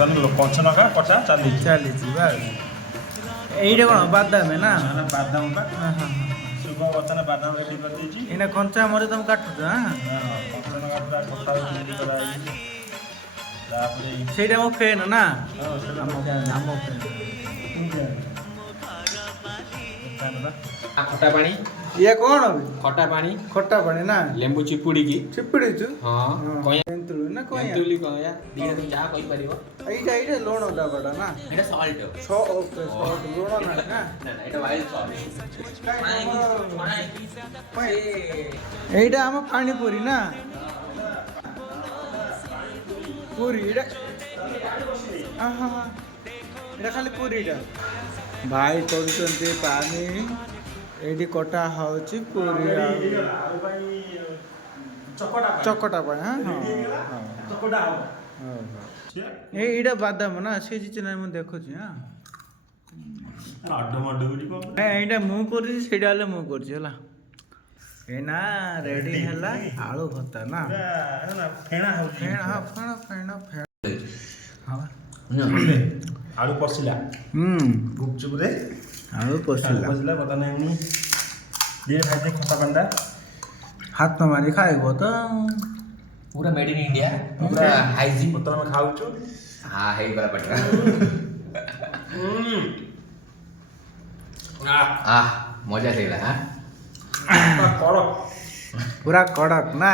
ବର୍ତ୍ତମାନ କଞ୍ଚନକା କଟା ଚାଲିଛି ବାସ୍। ଏଇଟା କ'ଣ ବାଦାମ ନା? ବାଦାମ ବା ହଁ ହଁ ହଁ। ଶୁଭ ବର୍ତ୍ତମାନ ବାଦାମ ରେଡି କରିଦେଇଛି। ଏଇନା କଞ୍ଚା ମରେ ତମେ କାଟୁଛ? କଞ୍ଚନକା ପୁରା କଟା ହେଇକି କରାହେଇଛି। ତାପରେ ସେଇଟା ମୋ ଫେନ୍ ନା? ଆମ ଖଟା ପାଣି ଇଏ କ'ଣ? ଖଟା ପାଣି ଖଟା ପାଣି ନା? ଲେମ୍ବୁ ଚିପୁଡ଼ିକି ଚିପୁଡ଼ିଛୁ? ହଁ କଇଁଆ ତେନ୍ତୁଳି ନା କଇଁଆ? ତେନ୍ତୁଳି କଇଁଆ ଦିଟା ତମେ ଯାହା କହିପାରିବ। ଏଇଟା ଲୁଣ ଡବାଟା ନା? ଏଇଟା ସଲ୍ଟ ଓକେ ଲୁଣ ନାହିଁ ନା? ଏଇଟା ୱାଇଲ୍ଡ ସଲ୍ଟ। ଏଇଟା ଆମ ପାଣିପୁରୀ ନା? ପୁରୀ ଏଇଟା ଏଇଟା ଖାଲି ପୁରୀଟା। ଭାଇ କରୁଛନ୍ତି ପାଣି, ଏଇଠି କଟା ହେଉଛି ପୁରୀ ଆଉ ଚକଟା ପାଇଁ। ଏଇଟା ବାଦାମ ନା? ସିଝିଛି ନାହିଁ ମୁଁ ଦେଖୁଛି। ଏଇଟା ମୁଁ କରୁଛି, ସେଇଟା ହେଲେ ମୁଁ କରୁଛି ହେଲା। ଏଇନା ରେଡି ହେଲା ଆଳୁ ଭର୍ତ୍ତା ନା? ଫେଣା ଆଳୁ ପଶିଲା ଗୁପଚୁପରେ ଆଳୁ ପଶିଲା ବର୍ତ୍ତମାନ ଖାଇତେ ଖଟା ପାଣିଟା ହାତ ମାରି ଖାଇବ ତ। ପୁରା ମେଡ୍ ଇନ୍ ଇଣ୍ଡିଆ, ପୁରା ହାଇଜିନ୍। ବର୍ତ୍ତମାନ ଆମେ ଖାଉଛୁ। ହେଇଗଲା ପାଟିରେ। ମଜା ସେଇଲା। ପୁରା କଡ଼କ ନା?